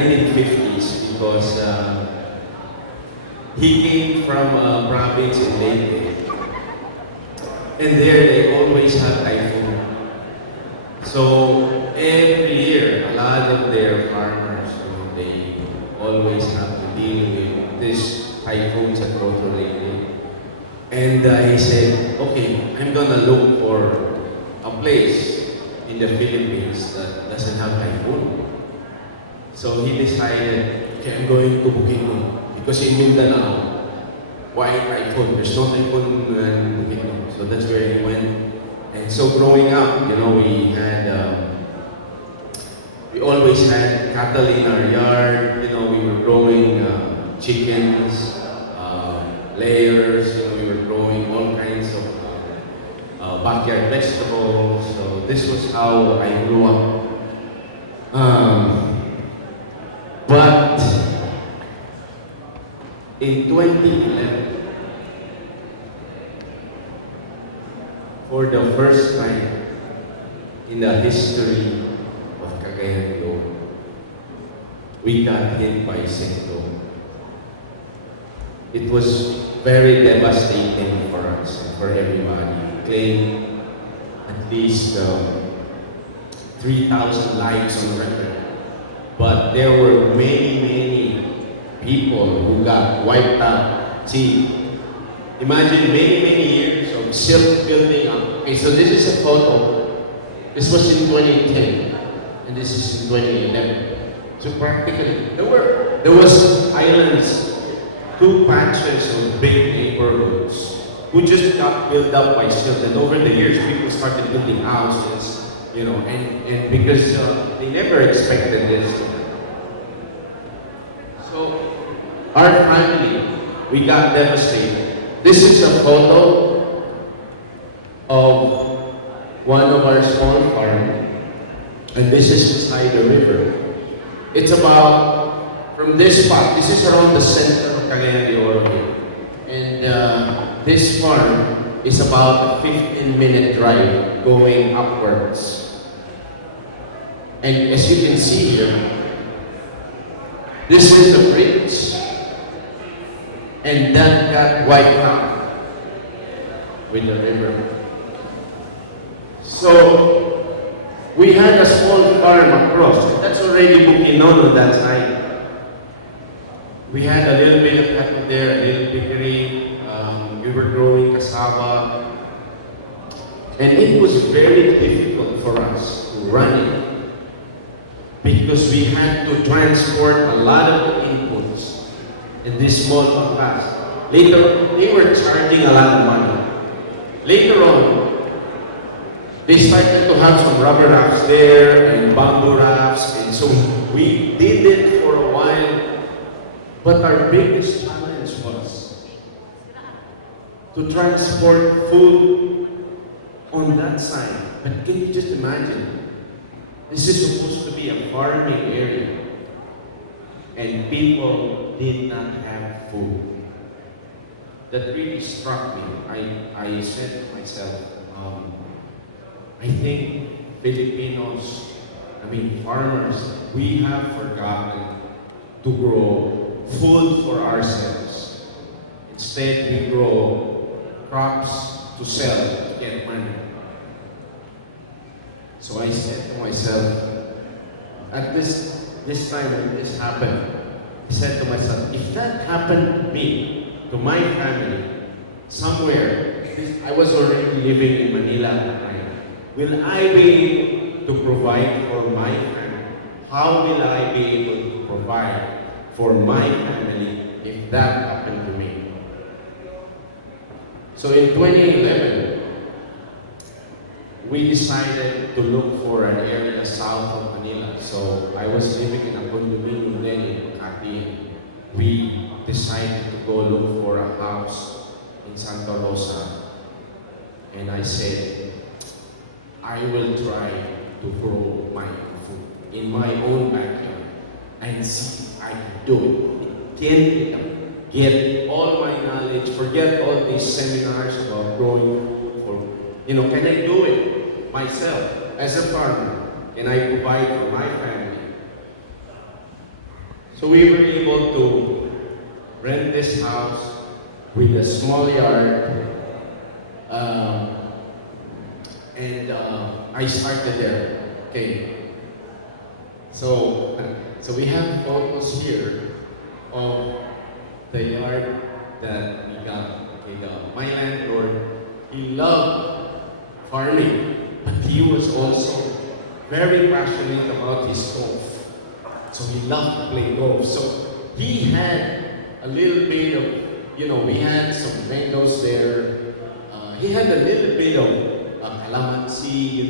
1950s because he came from a province in Leyte. And there they always have typhoon. So every year, a lot of their farmers, they always have to deal with this typhoons that go through Leyte. And he said, okay, I'm gonna look for a place in the Philippines that doesn't have typhoon. So he decided, okay, I'm going to Bukidnon. Because in Mindanao, why typhoon? There's no typhoon in Bukidnon. So that's where he went. And so growing up, we always had cattle in our yard. We were growing chickens, layers. We were growing all kinds of backyard vegetables. So this was how I grew up. But in 2011, for the first time in the history of Cagayan de Oro, we got hit by cyclone. It was very devastating for us and for everybody. We claimed at least 3,000 lives on record. But there were many people who got wiped out. See, imagine many years of silk building up. Okay, so this is a photo. This was in 2010, and this is in 2011. So practically, there was islands, 2 patches of big neighborhoods who just got built up by silk. And over the years, people started building houses, and because they never expected this. So our family, we got devastated. This is a photo of one of our small farms, and this is beside the river. It's about, from this spot, this is around the center of Cagayan de Oro here. And this farm is about a 15-minute drive going upwards. And as you can see here, this is the bridge, and that got wiped out with the river. So we had a small farm across, and that's already Bukidnon on that side. We had a little bit of cattle there, a little piggery. We were growing cassava, and it was very difficult for us to run it because we had to transport a lot of inputs in this small pangkas. Later, they were charging a lot of money. Later on, they started to have some rubber rafts there and bamboo rafts, and so we did it for a while. But our biggest challenge was to transport food on that side. But can you just imagine? This is supposed to be a farming area, and people did not have food. That really struck me. I said to myself, I think Filipinos, farmers, we have forgotten to grow food for ourselves. Instead, we grow crops to sell, to get money. So I said to myself, at this time when this happened, I said to myself, if that happened to me, to my family, somewhere, I was already living in Manila at the time, will I be able to provide for my family? How will I be able to provide for my family if that happened to me? So in 2011, we decided to look for an area south of Manila. So I was living in a condominium then in Makati. We decided to go look for a house in Santa Rosa. And I said, I will try to grow my food in my own backyard and see if I can do it. Can get all my knowledge, forget all these seminars about growing for, can I do it myself as a farmer? Can I provide for my family? So we were able to rent this house with a small yard, um, and I started there. Okay, so so we have photos here of the yard that we got. Okay, my landlord, he loved farming, but he was also very passionate about his golf. So he loved to play golf. So he had a little bit of, we had some mangoes there. He had a little bit of calamansi.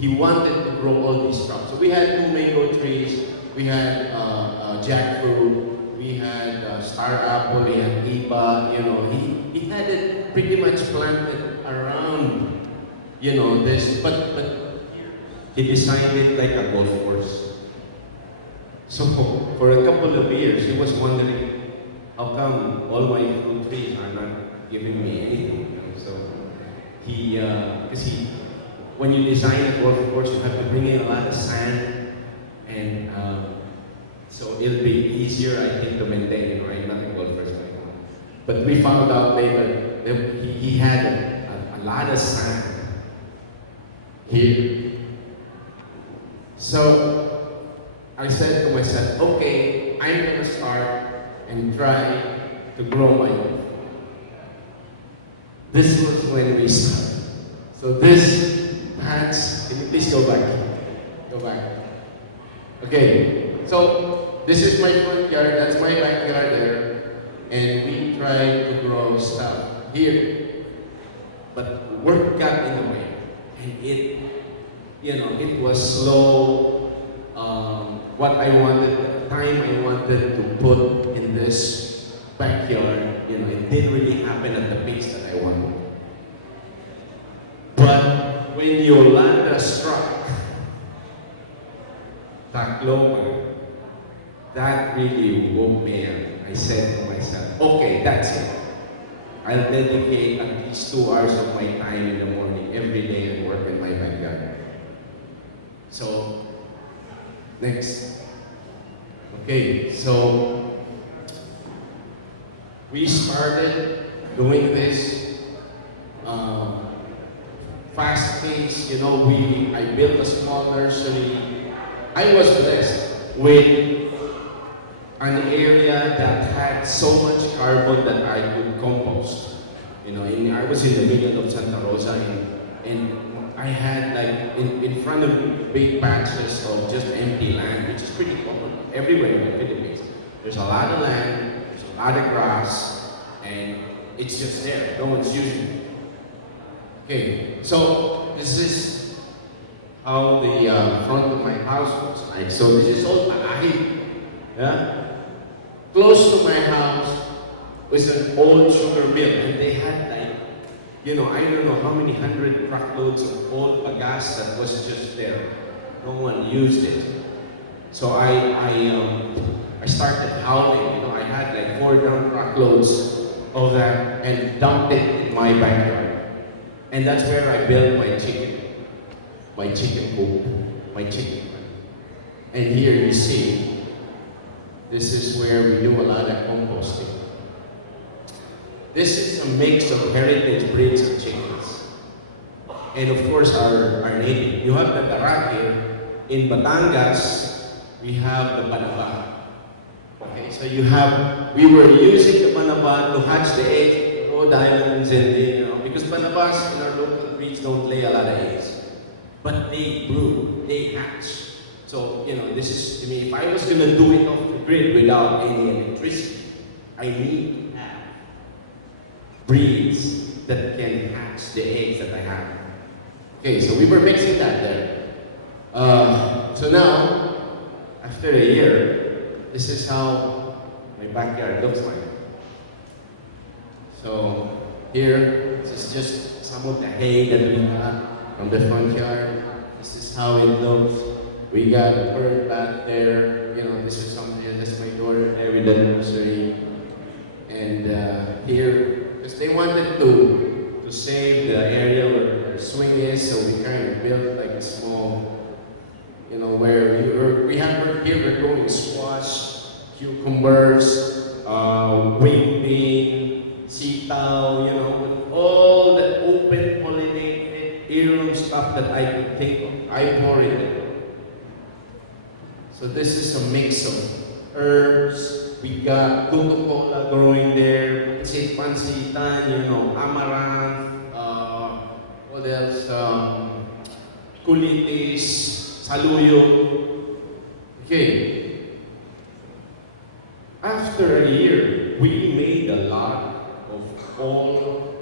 He wanted to grow all these crops. So we had 2 mango trees. We had jackfruit. We had star apple. We had iba. He had it pretty much planted around, this. But he designed it like a golf course. So for a couple of years, he was wondering, how come all my fruit trees are not giving me anything? So when you design a golf course, you have to bring in a lot of sand, and so it'll be easier, I think, to maintain. I'm not a golfer, but we found out later that he had a lot of sand here. So I said to myself, okay, I'm gonna start and try to grow my own. This was when we started. So this plants, can you please go back? Go back. Okay, so this is my front yard, that's my backyard there, and we tried to grow stuff here. But work got in the way, and it was slow. What I wanted, the time I wanted to put in this backyard, it didn't really happen at the pace that I wanted. But when Yolanda struck Tacloban, that really woke me up. I said to myself, okay, that's it. I'll dedicate at least 2 hours of my time in the morning every day and work in my backyard. So, next. Okay, so we started doing this fast pace. I built a small nursery. I was blessed with an area that had so much carbon that I could compost. I was in the middle of Santa Rosa, and I had in front of me big patches of just empty land, which is pretty common everywhere in the Philippines. There's a lot of land, there's a lot of grass, and it's just there. No one's using it. Okay, so this is how the front of my house looks like. So this is all Malahi. Yeah? Close to my house was an old sugar mill, and they had I don't know how many 100 truckloads of old bagasse that was just there. No one used it. So I started howling. I had 4 dump truckloads of that and dumped it in my backyard. And that's where I built my chicken coop, my chicken run. And here you see, this is where we do a lot of composting. This is a mix of heritage breeds of chickens. And of course, our native. You have the Darak here. In Batangas, we have the Banaba. Okay, so we were using the Banaba to hatch the eggs, grow diamonds, and because Banabas in our local breeds don't lay a lot of eggs. But they brood, they hatch. So, this is, if I was gonna do it off the grid without any electricity, I need breeds that can hatch the eggs that I have. Okay, so we were mixing that there. So now, after a year, this is how my backyard looks like. So here, this is just some of the hay that we got from the front yard. This is how it looks. We got a bird back there. This is something, that's my daughter there with the nursery. And here, because they wanted to save the area where the swing is, so we kind of built a small, where we have here we're growing squash, cucumbers, wing bean, sitaw, you know, with all the open pollinated heirloom stuff that I could think of. I pour it in. So this is a mix of herbs. We got Coca-Cola growing there. It's a pansitan, you know, amaranth, what else? Kulitis, saluyo. Okay. After a year, we made a lot of all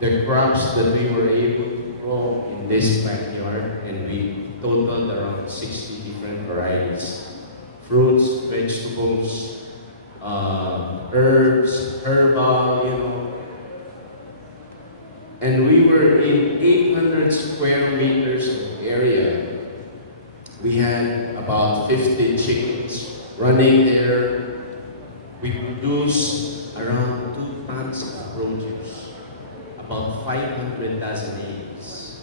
the crops that we were able to grow in this backyard, and we totaled around 60 different varieties. Fruits, vegetables, herbs, herbal, you know. And we were in 800 square meters of area. We had about 50 chickens running there. We produce around 2 tons of produce, about 500 dozen eggs.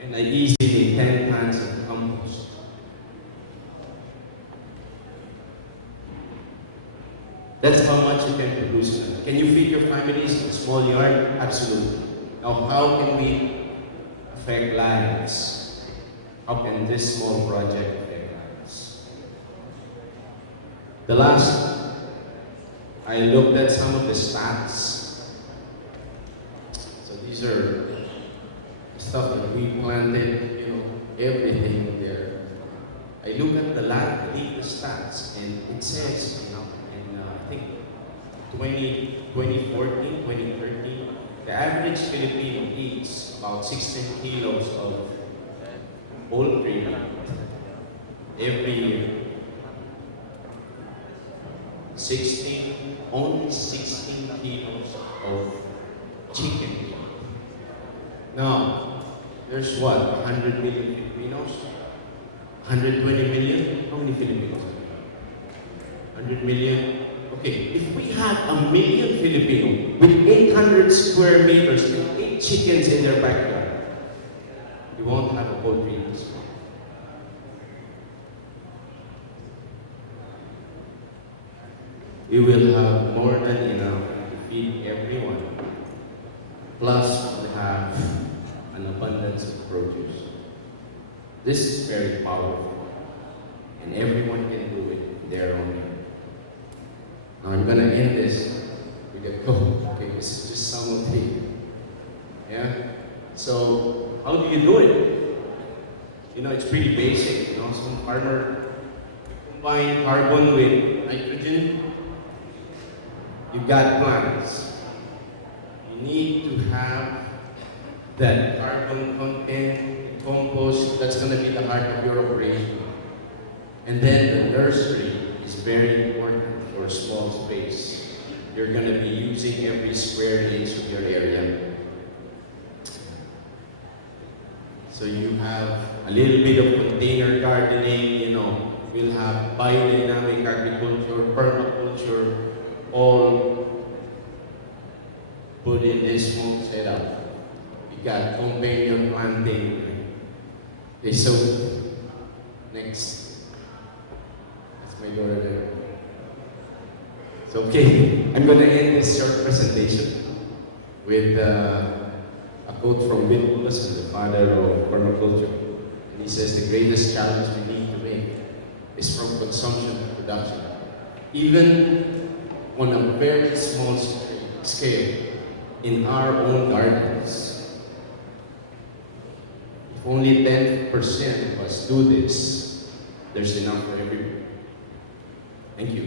And I easily 10 tons of compost. That's how much you can produce. Can you feed your families in a small yard? Absolutely. Now, how can we affect lives? How can this small project affect lives? The last, I looked at some of the stats. So these are stuff that we planted, you know, everything there. I look at the latest stats, and it says, you know, in I think 2014, 2013, the average Filipino eats about 16 kilos of poultry meat every year. Only 16 kilos of chicken meat. Now, there's what, 100 million Filipinos? 120 million? How many Filipinos? 100 million? Okay, if we had 1 million Filipino with 800 square meters and 8 chickens in their backyard, we won't have a poultry industry. We will have more than enough to feed everyone. Plus, we have an abundance of produce. This is very powerful, and everyone can do it in their own way. Now, I'm going to end this with a quote. Okay, this is just some of the, yeah? So, how do you do it? You know, it's pretty basic. You know, some farmer combine carbon with nitrogen. You've got plants. You need to have that carbon content, compost, that's going to be the heart of your operation. And then the nursery is very important for a small space. You're going to be using every square inch of your area. So you have a little bit of container gardening, you know, we'll have biodynamic agriculture, permaculture, all put in this small setup. We got companion planting. Okay, so next. That's my daughter there. So okay, I'm going to end this short presentation with a quote from Bill Wilson, the father of permaculture. And he says the greatest challenge we need to make is from consumption to production. Even on a very small scale, in our own gardens. If only 10% of us do this, there's enough for everyone. Thank you.